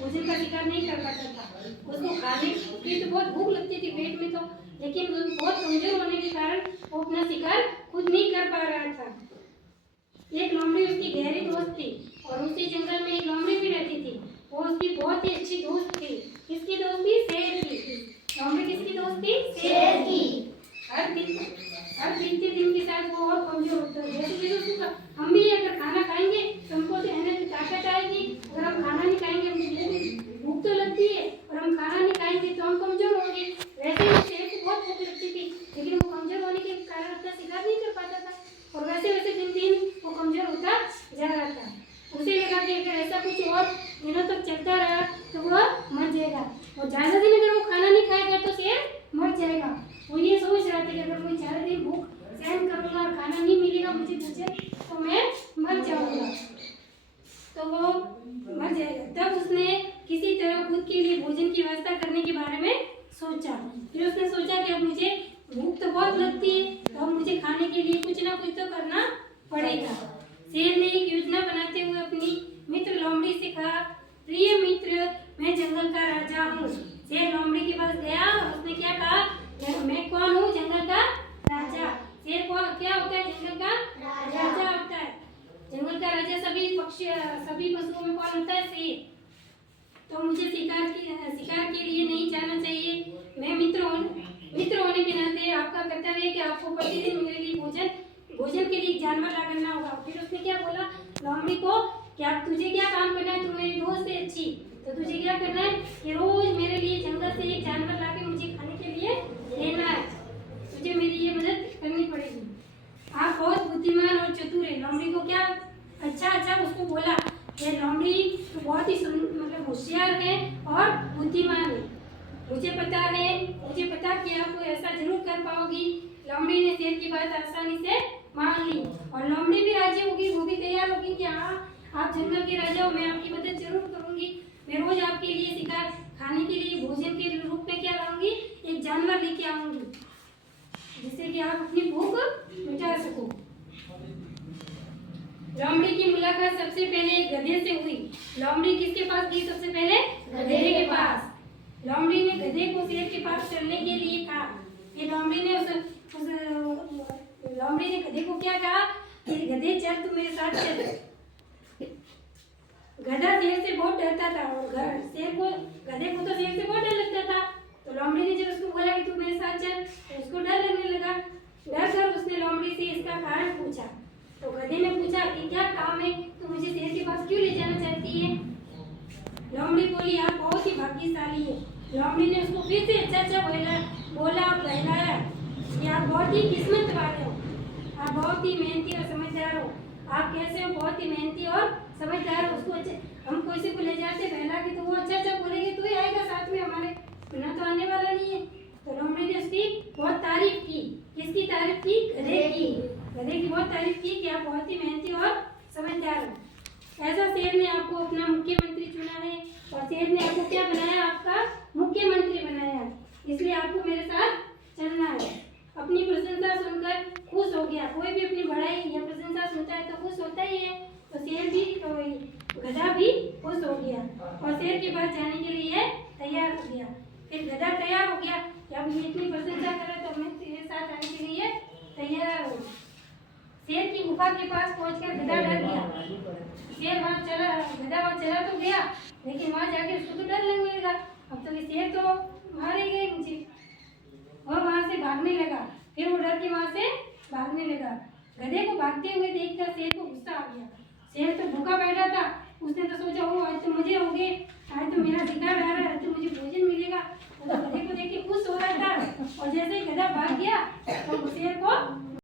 भोजन का शिकार नहीं कर पाता था। उसको खाने की तो बहुत भूख लगती थी पेट में तो, लेकिन वो बहुत कमजोर होने के कारण वो अपना शिकार खुद नहीं कर पा रहा था। एक लोमड़ी उसकी गहरी दोस्त थी और उसी जंगल में एक लोमड़ी भी रहती थी। वो उसकी बहुत ही अच्छी दोस्त थी। किसकी दोस्त थी? शेर की। लोमड़ी किसकी दोस्त थी? शेर की। हर बीतते दिन के साथ वो और कमजोर होता है। जैसे जैसे उसको हम भी अगर खाना खाएंगे तो हमको तो एनर्जी ताकत आएगी। अगर हम खाना नहीं खाएंगे, हमें भूख तो लगती है और हम खाना नहीं खाएंगे तो हम कमजोर होंगे। वैसे ही शेर को बहुत भूख लगती थी, लेकिन वो कमजोर होने के कारण अपना शिकार नहीं कर पाता था और वैसे वैसे दिन दिन वो कमजोर होता जा रहा था। उसे लगा कि अगर ऐसा कुछ और दिनों तक चलता रहा तो वह मर जाएगा और ज्यादा दिन अगर वो खाना नहीं खाएगा तो शेर मर जाएगा। वो ये सोच रहा था कि अगर मैं ज्यादा दिन भूख सहन करूंगा और खाना नहीं मिलेगा मुझे भोजन तो मैं मर जाऊंगा, तो वो मर जाएगा। तब उसने किसी तरह खुद के लिए भोजन की व्यवस्था करने के बारे में सोचा। फिर उसने सोचा कि अब मुझे भूख तो बहुत लगती है, तो अब मुझे खाने के लिए कुछ ना कुछ तो करना पड़ेगा। शेर ने एक योजना बनाते हुए अपनी मित्र लोमड़ी से कहा, प्रिय मित्र, मैं जंगल का राजा हूँ। शेर लोमड़ी के पास गया और उसने क्या कहा, मैं कौन हूँ? जंगल का राजा। शेर को क्या होता है? जंगल का राजा होता है। जंगल का राजा सभी पशुओं में कौन होता है? शेर। तो मुझे शिकार के लिए नहीं जाना चाहिए। मैं मित्र होने के नाते आपका कर्तव्य है कि आपको प्रतिदिन मेरे लिए भोजन के लिए जानवर ला करना होगा। फिर उसने क्या बोला लोमड़ी को, क्या तुझे क्या काम करना है? तू मेरी दोस्त है अच्छी, तो तुझे क्या करना है कि रोज मेरे लिए जंगल से एक जानवर ला के मुझे खाने के लिए देना है। तुझे मेरी ये मदद करनी पड़ेगी। आप बहुत बुद्धिमान और चतुर है। लोमड़ी को क्या अच्छा उसको बोला। ये लोमड़ी तो बहुत ही मतलब होशियार है और बुद्धिमान है। मुझे पता कि आप ऐसा जरूर कर पाओगी। लोमड़ी ने शेर की बात आसानी से मान ली और लोमड़ी भी राजी होगी, वो भी तैयार होगी कि हाँ आप जंगल के राजा हो, मैं आपकी मदद जरूर करूंगी। मैं रोज आपके लिए शिकार खाने के लिए भोजन के रूप में क्या लाऊंगी? एक जानवर लेके आऊंगी जिससे कि आप अपनी भूख मिटा सको। लोमड़ी की मुलाकात सबसे पहले गधे से हुई। लोमड़ी किसके पास गई? सबसे पहले गधे के पास। लोमड़ी ने गधे को शेर के पास चलने के लिए कहा। ये लोमड़ी ने गधे को क्या कहा कि गधे चल, तू मेरे साथ चल। गधा शेर से बहुत डरता था और गधे को तो शेर से बहुत डर लगता था। तो लोमड़ी ने जब उसको बोला कि तू मेरे साथ चल, तो उसको डर लगने लगा। डर कर उसने लोमड़ी से इसका कारण पूछा। तो गधे ने पूछा कि क्या काम है, तू मुझे शेर के पास क्यों ले जाना चाहती है? लोमड़ी बोली, आप बहुत ही भाग्यशाली है। लोमड़ी ने उसको फिर से अच्छा बोला और बहलाया कि आप बहुत ही किस्मत वाले हो, आप बहुत ही मेहनती और समझदार हो। आप कैसे हो? बहुत ही मेहनती और समझदार हो। उसको हम किसी को ले जाते बहला के तो वो अच्छा बोलेंगे, तू ही आएगा साथ में हमारे, बिना तो आने वाला नहीं है। तो लोमड़ी ने उसकी बहुत तारीफ की। किसकी तारीफ की? गधे की बहुत तारीफ की कि आप बहुत ही मेहनती और समझदार हो। ऐसा शेर ने आपको अपना मुख्यमंत्री चुना है और शेर ने आपको क्या बनाया? आपका मुख्यमंत्री बनाया। इसलिए आपको मेरे साथ चलना है। अपनी प्रशंसा सुनकर खुश हो गया। कोई भी अपनी बड़ाई या प्रशंसा सुनता है तो खुश होता ही है। तो शेर भी गधा भी खुश हो गया और शेर के पास जाने के लिए तैयार हो गया। फिर गधा तैयार हो गया कि अब ये इतनी प्रशंसा करे तो मैं तेरे साथ आने के लिए तैयार हूँ। शेर की गुफा के पास पहुंचकर गधा डर गया। गधा वहाँ चला तो गया, लेकिन वहाँ जाके उसको तो डर लगने लगा। अब तो ये शेर तो मारे गए मुझे, और वहाँ से भागने लगा। फिर वो डर के वहाँ से भागने लगा। गधे को भागते हुए देखकर शेर को गुस्सा आ गया। शेर तो भूखा बैठा था। उसने तो सोचा, ओ आज तो मजे हो गए, आज तो मेरा शिकार आ रहा है, आज तो मुझे भोजन मिलेगा। वो तो गधे को देख के खुश हो रहा था और जैसे ही गधा भाग गया तो शेर को